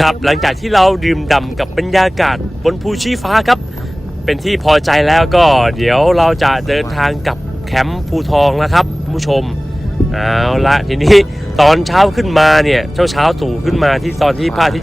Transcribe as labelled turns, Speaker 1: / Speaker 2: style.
Speaker 1: ครับหลังจากที่เราดื่มด่ากับบรรยากาศบนภูชีฟ้าครับ เป็นที่พอใจแล้วก็เดี๋ยวเราจะเดินทางกับแคมป์ภูทองแล้วครับคุณผู้ชมเอาละทีนี้ตอนเช้าขึ้นมาเนี่ยเช้าเช้าๆตู่ขึ้นมาที่ตอนที่พระอาทิตย์